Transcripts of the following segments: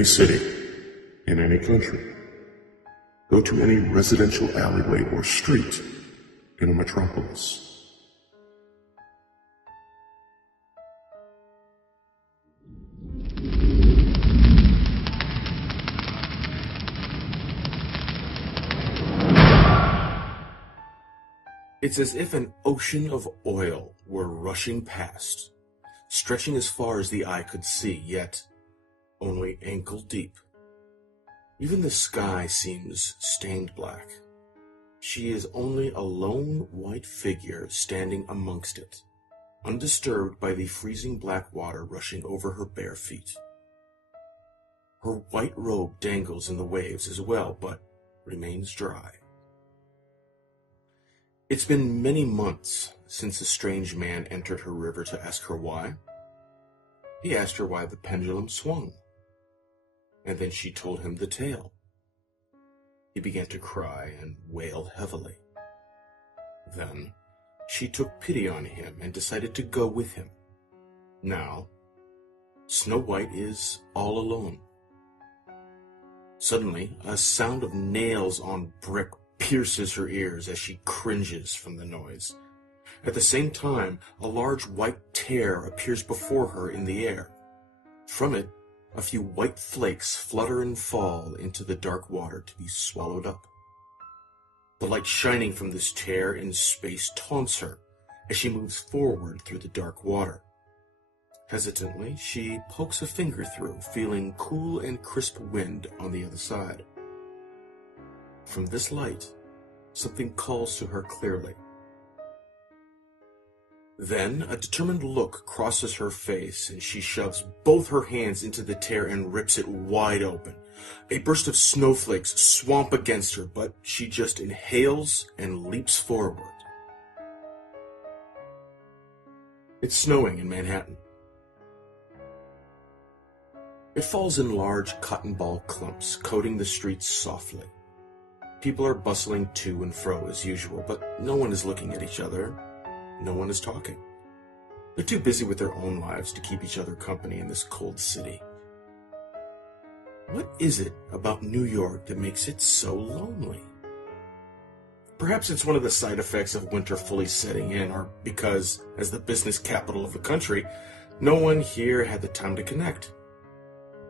any city, in any country. Go to any residential alleyway or street in a metropolis. It's as if an ocean of oil were rushing past, stretching as far as the eye could see, yet only ankle deep. Even the sky seems stained black. She is only a lone white figure standing amongst it, undisturbed by the freezing black water rushing over her bare feet. Her white robe dangles in the waves as well, but remains dry. It's been many months since a strange man entered her river to ask her why. He asked her why the pendulum swung, and then she told him the tale. He began to cry and wail heavily. Then she took pity on him and decided to go with him. Now, Snow White is all alone. Suddenly, a sound of nails on brick pierces her ears as she cringes from the noise. At the same time, a large white tear appears before her in the air. From it, a few white flakes flutter and fall into the dark water to be swallowed up. The light shining from this tear in space taunts her as she moves forward through the dark water. Hesitantly, she pokes a finger through, feeling cool and crisp wind on the other side. From this light, something calls to her clearly. Then a determined look crosses her face, and she shoves both her hands into the tear and rips it wide open. A burst of snowflakes swamp against her, but she just inhales and leaps forward. It's snowing in Manhattan. It falls in large cotton ball clumps, coating the streets softly. People are bustling to and fro as usual, but no one is looking at each other. No one is talking. They're too busy with their own lives to keep each other company in this cold city. What is it about New York that makes it so lonely? Perhaps it's one of the side effects of winter fully setting in, or because, as the business capital of the country, no one here had the time to connect.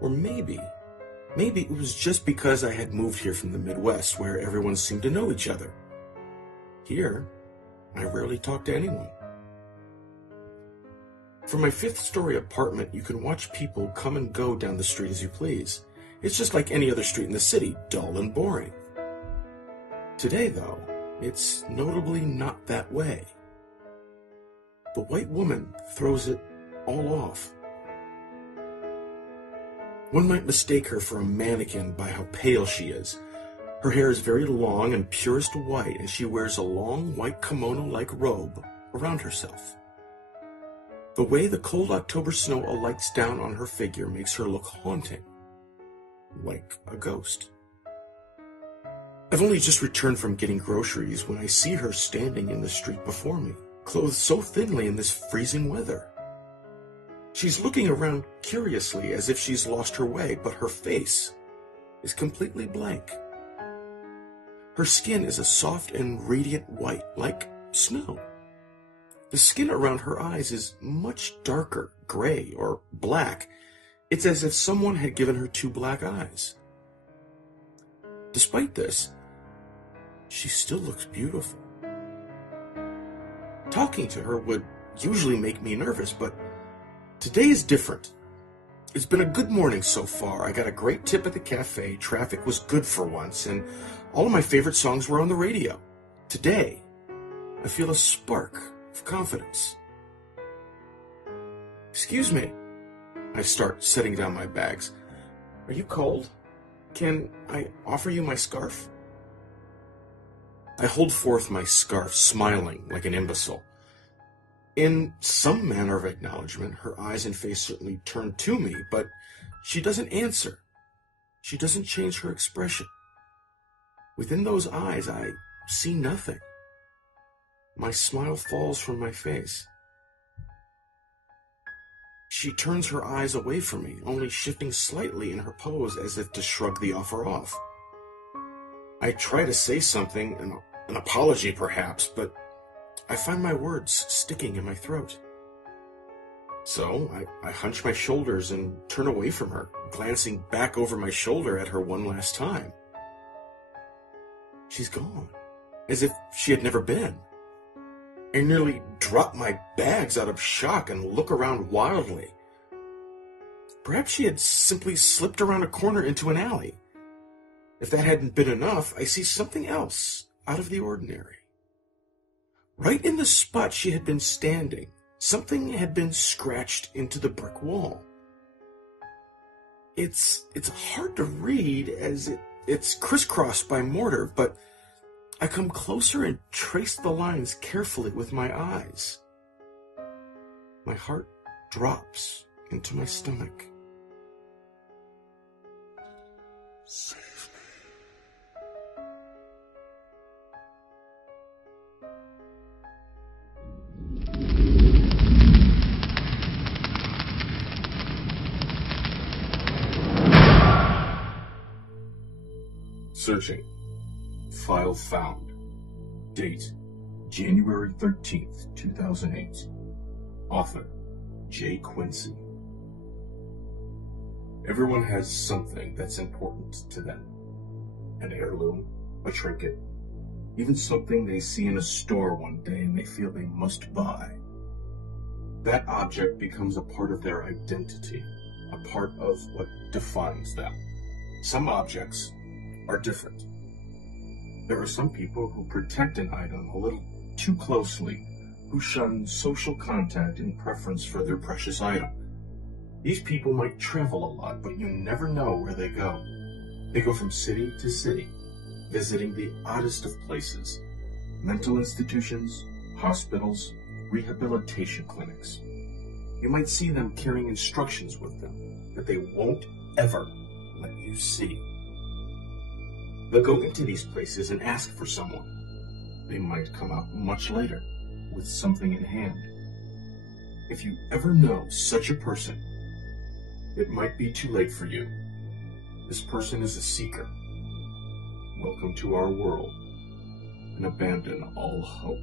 Or maybe it was just because I had moved here from the Midwest, where everyone seemed to know each other. Here, I rarely talk to anyone. From my fifth-story apartment, you can watch people come and go down the street as you please. It's just like any other street in the city, dull and boring. Today, though, it's notably not that way. The white woman throws it all off. One might mistake her for a mannequin by how pale she is. Her hair is very long and purest white, and she wears a long white kimono-like robe around herself. The way the cold October snow alights down on her figure makes her look haunting, like a ghost. I've only just returned from getting groceries when I see her standing in the street before me, clothed so thinly in this freezing weather. She's looking around curiously as if she's lost her way, but her face is completely blank. Her skin is a soft and radiant white, like snow. The skin around her eyes is much darker, gray or black. It's as if someone had given her two black eyes. Despite this, she still looks beautiful. Talking to her would usually make me nervous, but today is different. It's been a good morning so far. I got a great tip at the cafe, traffic was good for once, and all of my favorite songs were on the radio. Today, I feel a spark of confidence. Excuse me. I start setting down my bags. Are you cold? Can I offer you my scarf? I hold forth my scarf, smiling like an imbecile. In some manner of acknowledgement, her eyes and face certainly turn to me, but she doesn't answer. She doesn't change her expression. Within those eyes, I see nothing. My smile falls from my face. She turns her eyes away from me, only shifting slightly in her pose as if to shrug the offer off. I try to say something, an apology perhaps, but I find my words sticking in my throat. So I hunch my shoulders and turn away from her, glancing back over my shoulder at her one last time. She's gone, as if she had never been. I nearly drop my bags out of shock and look around wildly. Perhaps she had simply slipped around a corner into an alley. If that hadn't been enough, I see something else out of the ordinary. Right in the spot she had been standing, something had been scratched into the brick wall. It's hard to read as it's crisscrossed by mortar, but I come closer and trace the lines carefully with my eyes. My heart drops into my stomach. Save Searching. File found. Date, January 13th, 2008. Author, J. Quincy. Everyone has something that's important to them. An heirloom, a trinket, even something they see in a store one day and they feel they must buy. That object becomes a part of their identity, a part of what defines them. Some objects are different. There are some people who protect an item a little too closely, who shun social contact in preference for their precious item. These people might travel a lot, but you never know where they go. They go from city to city, visiting the oddest of places: mental institutions, hospitals, rehabilitation clinics. You might see them carrying instructions with them that they won't ever let you see. They'll go into these places and ask for someone. They might come out much later with something in hand. If you ever know such a person, it might be too late for you. This person is a seeker. Welcome to our world, and abandon all hope.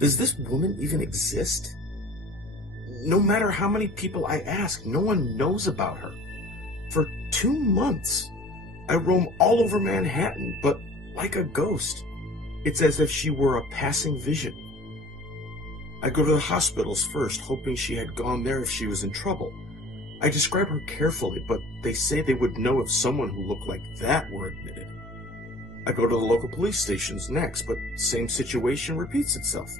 Does this woman even exist? No matter how many people I ask, no one knows about her. For 2 months, I roam all over Manhattan, but like a ghost, it's as if she were a passing vision. I go to the hospitals first, hoping she had gone there if she was in trouble. I describe her carefully, but they say they would know if someone who looked like that were admitted. I go to the local police stations next, but same situation repeats itself.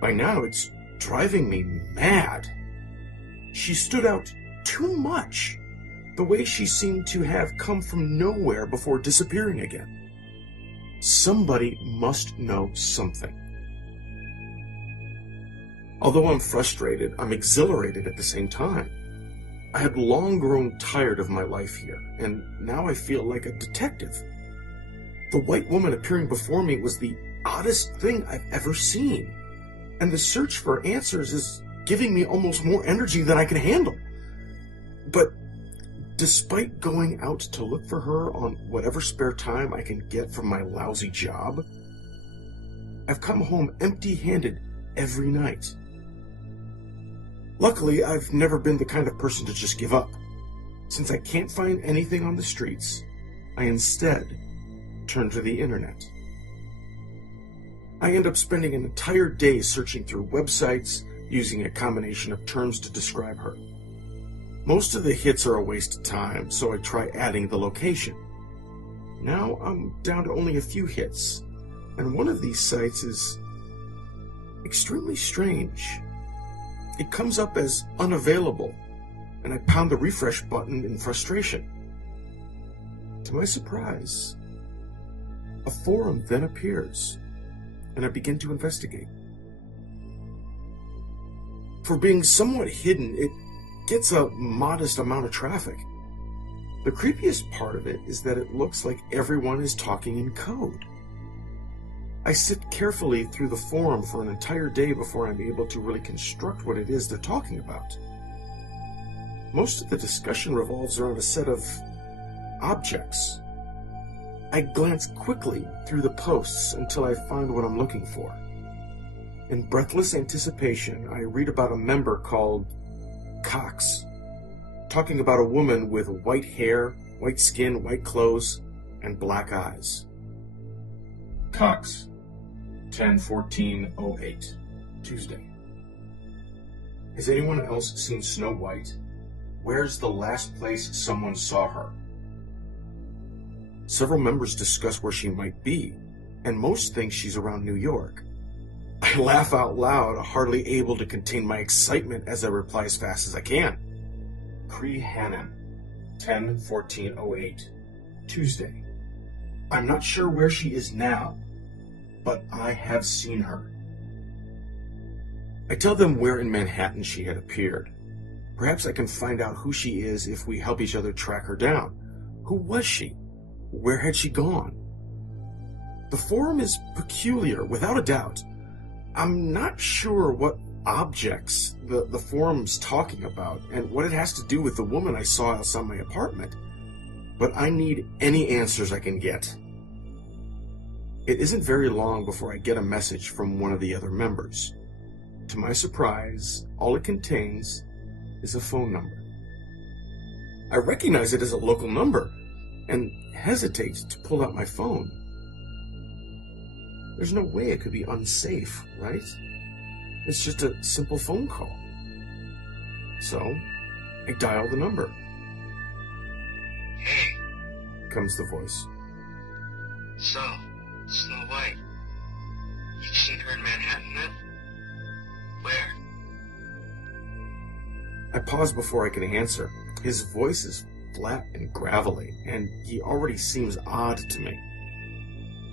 By now, it's driving me mad. She stood out too much. The way she seemed to have come from nowhere before disappearing again. Somebody must know something. Although I'm frustrated, I'm exhilarated at the same time. I had long grown tired of my life here, and now I feel like a detective. The white woman appearing before me was the oddest thing I've ever seen, and the search for answers is giving me almost more energy than I can handle. But despite going out to look for her on whatever spare time I can get from my lousy job, I've come home empty-handed every night. Luckily, I've never been the kind of person to just give up. Since I can't find anything on the streets, I instead turn to the internet. I end up spending an entire day searching through websites, using a combination of terms to describe her. Most of the hits are a waste of time, so I try adding the location. Now I'm down to only a few hits, and one of these sites is extremely strange. It comes up as unavailable, and I pound the refresh button in frustration. To my surprise, a forum then appears, and I begin to investigate. For being somewhat hidden, it gets a modest amount of traffic. The creepiest part of it is that it looks like everyone is talking in code. I sit carefully through the forum for an entire day before I'm able to really construct what it is they're talking about. Most of the discussion revolves around a set of objects. I glance quickly through the posts until I find what I'm looking for. In breathless anticipation, I read about a member called Cox, talking about a woman with white hair, white skin, white clothes, and black eyes. Cox, 10/14/08, Tuesday. Has anyone else seen Snow White? Where's the last place someone saw her? Several members discuss where she might be, and most think she's around New York. I laugh out loud, hardly able to contain my excitement as I reply as fast as I can. Cree Hannon, 10/14/08, Tuesday. I'm not sure where she is now, but I have seen her. I tell them where in Manhattan she had appeared. Perhaps I can find out who she is if we help each other track her down. Who was she? Where had she gone? The forum is peculiar, without a doubt. I'm not sure what objects the forum's talking about and what it has to do with the woman I saw outside my apartment, but I need any answers I can get. It isn't very long before I get a message from one of the other members. To my surprise, all it contains is a phone number. I recognize it as a local number and hesitate to pull out my phone. There's no way it could be unsafe, right? It's just a simple phone call. So, I dial the number. Hey, Comes the voice. so, Snow White. You've seen her in Manhattan then? Where? I pause before I can answer. His voice is flat and gravelly, and he already seems odd to me.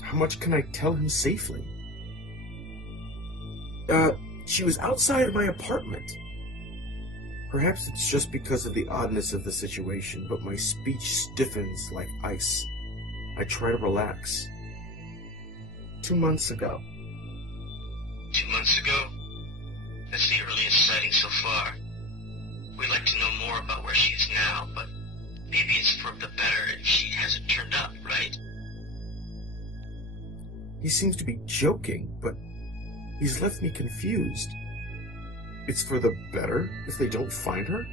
How much can I tell him safely? She was outside of my apartment. Perhaps it's just because of the oddness of the situation, but my speech stiffens like ice. I try to relax. 2 months ago. 2 months ago? That's the earliest sighting so far. We'd like to know more about where she is now, but maybe it's for the better if she hasn't turned up, right? He seems to be joking, but he's left me confused. It's for the better if they don't find her?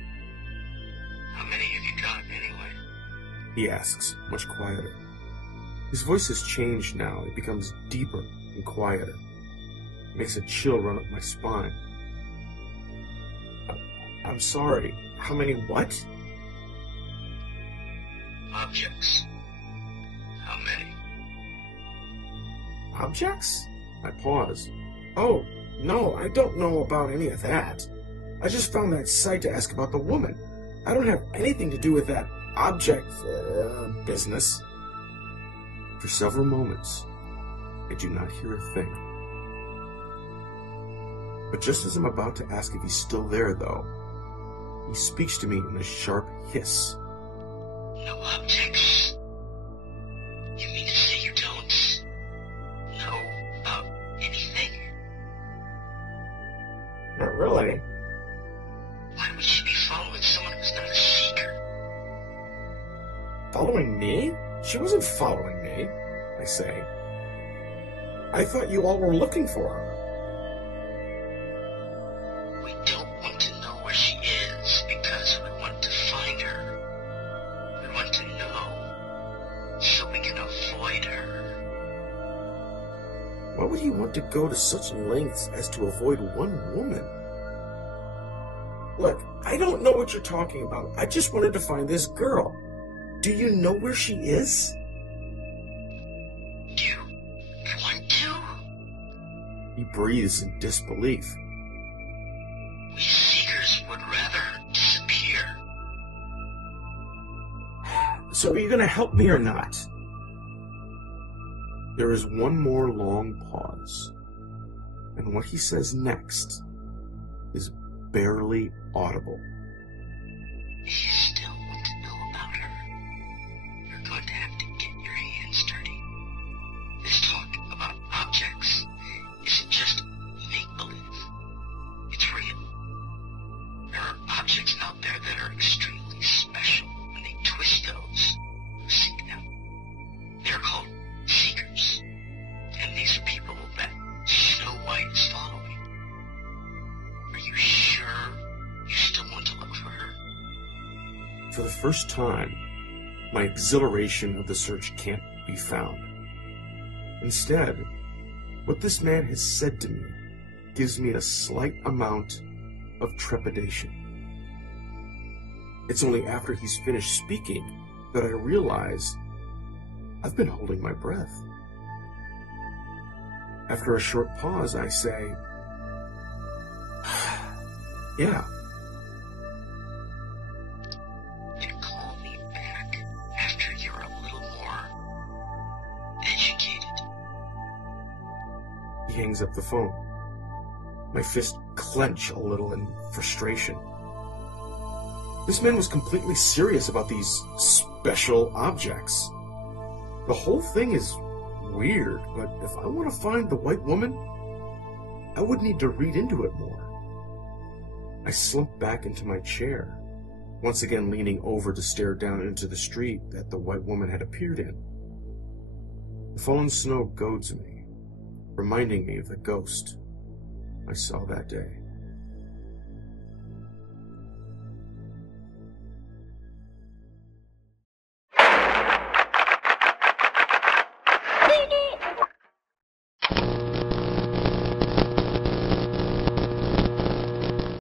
How many have you got, anyway? He asks, much quieter. His voice has changed now. It becomes deeper and quieter. It makes a chill run up my spine. I'm sorry. How many what? Objects. How many? Objects? I pause. Oh, no, I don't know about any of that. I just found that site to ask about the woman. I don't have anything to do with that object business. For several moments, I do not hear a thing. But just as I'm about to ask if he's still there, though, he speaks to me in a sharp hiss. No objects? You mean to say you don't know about anything? Not really. Why would she be following someone who's not a seeker? Following me? She wasn't following me, I say. I thought you all were looking for her. We don't want to know where she is because we want to find her. We want to know so we can avoid her. Why would he want to go to such lengths as to avoid one woman? Look, I don't know what you're talking about. I just wanted to find this girl. Do you know where she is? Do you want to? He breathes in disbelief. We seekers would rather her disappear. So are you going to help me or not? There is one more long pause, and what he says next is barely audible. You still want to know about her? You're going to have to get your hands dirty. This talk about objects For the first time, my exhilaration of the search can't be found. Instead, what this man has said to me gives me a slight amount of trepidation. It's only after he's finished speaking that I realize I've been holding my breath. After a short pause, I say, yeah. And call me back after you're a little more educated. He hangs up the phone. My fists clench a little in frustration. This man was completely serious about these special objects. The whole thing is weird, but if I want to find the white woman, I would need to read into it more. I slump back into my chair, once again leaning over to stare down into the street that the white woman had appeared in. The fallen snow goads me, reminding me of the ghost I saw that day.